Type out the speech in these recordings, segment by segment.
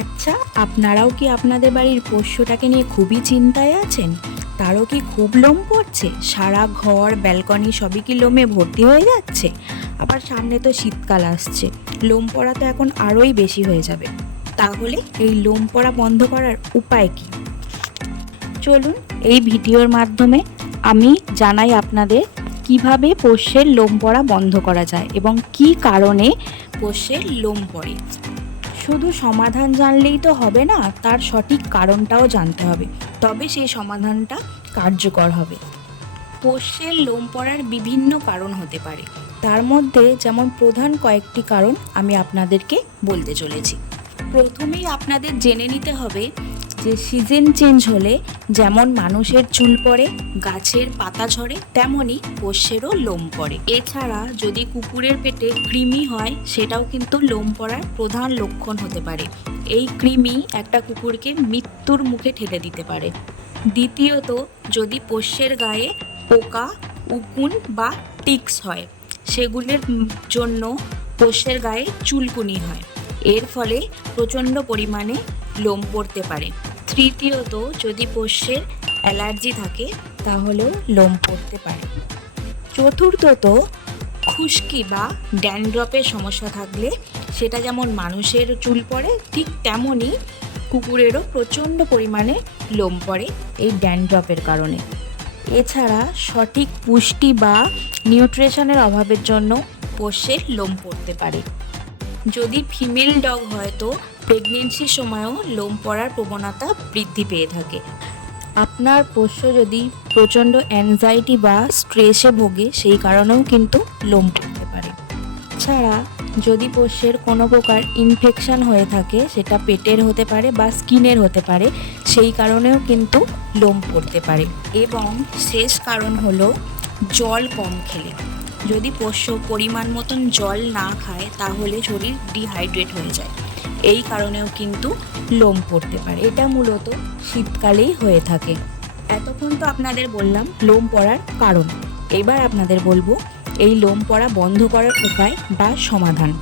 আচ্ছা আপনারাও কি আপনাদের বাড়ির পোষ্যটাকে নিয়ে খুবই চিন্তায় আছেন? তারও কি খুব লোম পড়ছে? সারা ঘর, ব্যালকনি সবই কি লোমে ভর্তি হয়ে যাচ্ছে? আবার সামনে তো শীতকাল আসছে। লোম পড়া তো এখন আরোই বেশি হয়ে যাবে। তাহলে এই লোম পড়া বন্ধ করার উপায় কি? চলুন এই ভিডিওর মাধ্যমে আমি জানাই আপনাদের কীভাবে পোষ্যের লোম পড়া বন্ধ করা যায় এবং কি কারণে পোষ্যের লোম পড়ে। শুধু সমাধান জানলেই তো হবে না, তার সঠিক কারণটাও জানতে হবে। তবে সেই সমাধানটা কার্যকর হবে। পোষ্যের লোম পড়ার বিভিন্ন কারণ হতে পারে। তার মধ্যে যেমন প্রধান কয়েকটি কারণ আমি আপনাদেরকে বলতে চলেছি। প্রথমেই আপনাদের জেনে নিতে হবে যে সিজন চেঞ্জ হলে যেমন মানুষের চুল পড়ে, গাছের পাতা ঝরে তেমনই পোষ্যেরও লোম পড়ে। এছাড়া যদি কুকুরের পেটে কৃমি হয়, সেটাও কিন্তু লোম পড়ার প্রধান লক্ষণ হতে পারে। এই কৃমি একটা কুকুরকে মৃত্যুর মুখে ঠেলে দিতে পারে। দ্বিতীয়ত, যদি পোষ্যের গায়ে পোকা, উকুন বা টিক্স হয়, সেগুলোর জন্য পোষ্যের গায়ে চুলকুনি হয়। এর ফলে প্রচণ্ড পরিমাণে লোম পড়তে পারে। তৃতীয়ত, যদি পোষ্যের অ্যালার্জি থাকে, তাহলেও লোম পড়তে পারে। চতুর্থত, খুশকি বা ড্যান্ড্রপের সমস্যা থাকলে সেটা যেমন মানুষের চুল পড়ে, ঠিক তেমনই কুকুরেরও প্রচণ্ড পরিমাণে লোম পড়ে এই ড্যান্ড্রপের কারণে। এছাড়া সঠিক পুষ্টি বা নিউট্রিশনের অভাবের জন্য পোষ্যের লোম পড়তে পারে। যদি ফিমেল ডগ হয় তো প্রেগনেন্সির সময়ও লোম পড়ার প্রবণতা বৃদ্ধি পেয়ে থাকে। আপনার পোষ্য যদি প্রচণ্ড অ্যাংজাইটি বা স্ট্রেসে ভোগে, সেই কারণেও কিন্তু লোম পড়তে পারে। ছাড়া যদি পোষ্যের কোনো প্রকার ইনফেকশন হয়ে থাকে, সেটা পেটের হতে পারে বা স্কিনের হতে পারে, সেই কারণেও কিন্তু লোম পড়তে পারে। এবং শেষ কারণ হলো জল কম খেলে। যদি পোষ্য পরিমাণ মতন জল না খায়, তাহলে শরীর ডিহাইড্রেট হয়ে যায়। এই কারণেও কিন্তু লোম পড়তে পারে। এটা মূলত শীতকালেই হয়ে থাকে। এতক্ষণ তো আপনাদের বললাম লোম পড়ার কারণ। এবার আপনাদের বলব, এই লোম পড়া বন্ধ করার উপায় বা সমাধান।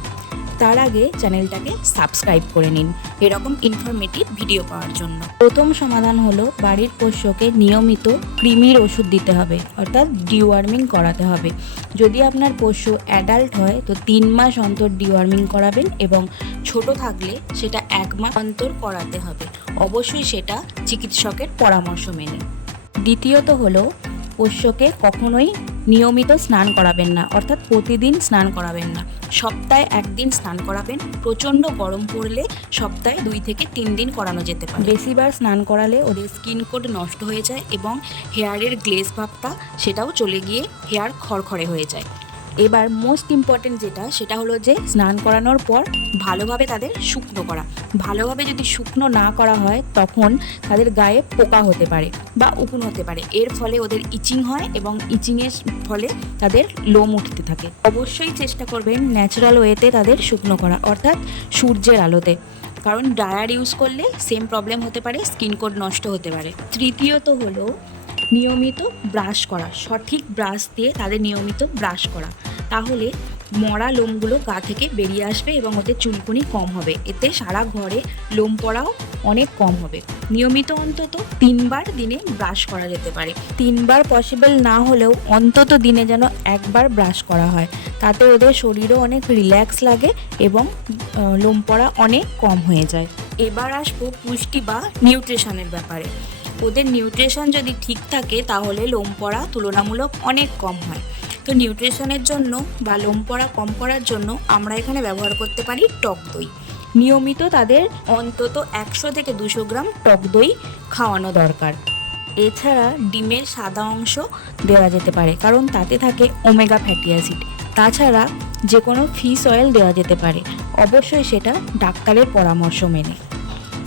তার আগে চ্যানেলটাকে সাবস্ক্রাইব করে নিন। এরকম ইনফরমেটিভ ভিডিও পাওয়ার জন্য। প্রথম সমাধান হলো বাড়ির পোষ্যকে নিয়মিত কৃমির ওষুধ দিতে হবে, অর্থাৎ ডিওয়ার্মিং করাতে হবে। যদি আপনার পোষ্য অ্যাডাল্ট হয়, তো তিন মাস অন্তর ডিওয়ার্মিং করাবেন এবং ছোট থাকলে সেটা এক মাস অন্তর করাতে হবে। অবশ্যই সেটা চিকিৎসকের পরামর্শ মেনে। দ্বিতীয়ত হলো, পোষ্যকে কখনোই নিয়মিত স্নান করাবেন না, অর্থাৎ প্রতিদিন স্নান করাবেন না। সপ্তাহে একদিন স্নান করাবেন। প্রচণ্ড গরম পড়লে সপ্তাহে দুই থেকে তিন দিন করানো যেতে পারে। বেশিবার স্নান করালে ওদের স্কিন কোড নষ্ট হয়ে যায় এবং হেয়ারের গ্লেজ ভাবটা সেটাও চলে গিয়ে হেয়ার খড়খড়ে হয়ে যায়। এবার মোস্ট ইম্পর্টেন্ট যেটা, সেটা হলো যে স্নান করানোর পর ভালোভাবে তাদের শুকনো করা। ভালোভাবে যদি শুকনো না করা হয়, তখন তাদের গায়ে পোকা হতে পারে বা উকুন হতে পারে। এর ফলে ওদের ইচিং হয় এবং ইচিংয়ের ফলে তাদের লোম উঠতে থাকে। অবশ্যই চেষ্টা করবেন ন্যাচারাল ওয়েতে তাদের শুকনো করা, অর্থাৎ সূর্যের আলোতে। কারণ ড্রায়ার ইউজ করলে সেম প্রবলেম হতে পারে স্কিন কোড নষ্ট হতে পারে। তৃতীয়ত হলো নিয়মিত ব্রাশ করা, সঠিক ব্রাশ দিয়ে তাদের নিয়মিত ব্রাশ করা। তাহলে মরা লোমগুলো গা থেকে বেরিয়ে আসবে এবং ওদের চুলকুনি কম হবে। এতে সারা ঘরে লোম পড়াও অনেক কম হবে। নিয়মিত অন্তত তিনবার দিনে ব্রাশ করা যেতে পারে। তিনবার পসিবল না হলেও অন্তত দিনে যেন একবার ব্রাশ করা হয়। তাতে ওদের শরীরও অনেক রিল্যাক্স লাগে এবং লোম পড়া অনেক কম হয়ে যায়। এবার আসব পুষ্টি বা নিউট্রিশনের ব্যাপারে। ওদের নিউট্রিশন যদি ঠিক থাকে, তাহলে লোম পড়া তুলনামূলক অনেক কম হয়। তো নিউট্রিশনের জন্য বা লোম পড়া কম করার জন্য আমরা এখানে ব্যবহার করতে পারি টক দই। নিয়মিত তাদের অন্তত একশো থেকে দুশো গ্রাম টক দই খাওয়ানো দরকার। এছাড়া ডিমের সাদা অংশ দেওয়া যেতে পারে, কারণ তাতে থাকে ওমেগা ফ্যাটি অ্যাসিড তাছাড়া যে কোনো ফিশ অয়েল দেওয়া যেতে পারে। অবশ্যই সেটা ডাক্তারের পরামর্শ মেনে।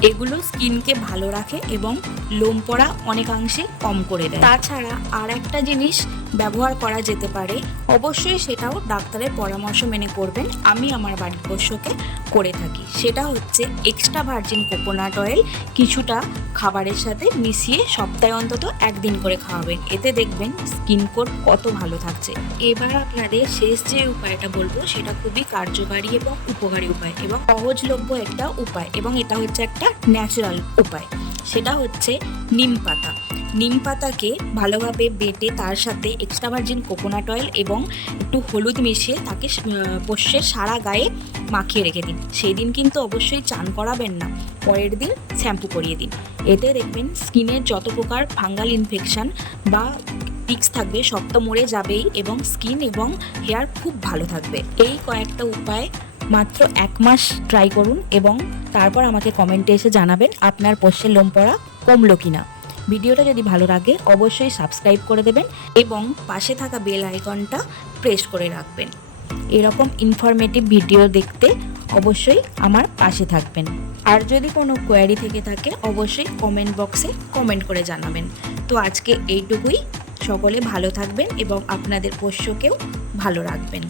এগুলো স্কিনকে ভালো রাখে এবং লোম পড়া অনেকাংশে কম করে দেয়। তাছাড়া আর একটা জিনিস ব্যবহার করা যেতে পারে, অবশ্যই সেটাও ডাক্তারের পরামর্শ মেনে করবেন। আমি আমার বাড়ির পোষ্যকে করে থাকি। সেটা হচ্ছে এক্সট্রা ভার্জিন কোকোনাট অয়েল কিছুটা খাবারের সাথে মিশিয়ে সপ্তাহে অন্তত একদিন করে খাওয়াবেন। এতে দেখবেন স্কিন কোড কত ভালো থাকছে। এবার আপনাদের শেষ যে উপায়টা বলব, সেটা খুবই কার্যকারী এবং উপকারী উপায় এবং সহজলভ্য একটা উপায় এবং এটা হচ্ছে একটা ন্যাচারাল উপায়। সেটা হচ্ছে নিম পাতা। নিম পাতাকে ভালোভাবে বেটে তার সাথে এক্সট্রা ভার্জিন কোকোনাট অয়েল এবং একটু হলুদ মিশিয়ে তাকে পোষ্যের সারা গায়ে মাখিয়ে রেখে দিন। সেই দিন কিন্তু অবশ্যই চান করাবেন না। পরের দিন শ্যাম্পু করিয়ে দিন। এতে দেখবেন স্কিনের যত প্রকার ফাঙ্গাল ইনফেকশান বা টিক্স থাকবে, সব তো মরে যাবেই এবং স্কিন এবং হেয়ার খুব ভালো থাকবে। এই কয়েকটা উপায় মাত্র এক মাস ট্রাই করুন এবং তারপর আমাকে কমেন্টে এসে জানাবেন আপনার পোষ্যের লোম পড়া কমলো কিনা। ভিডিওটা যদি ভালো লাগে, অবশ্যই সাবস্ক্রাইব করে দেবেন এবং পাশে থাকা বেল আইকনটা প্রেস করে রাখবেন। এরকম ইনফরমেটিভ ভিডিও দেখতে অবশ্যই আমার পাশে থাকবেন। আর যদি কোনো কোয়ারি থেকে থাকে, অবশ্যই কমেন্ট বক্সে কমেন্ট করে জানাবেন। তো আজকে এইটুকুই। সকলে ভালো থাকবেন এবং আপনাদের পোষ্যকেও ভালো রাখবেন।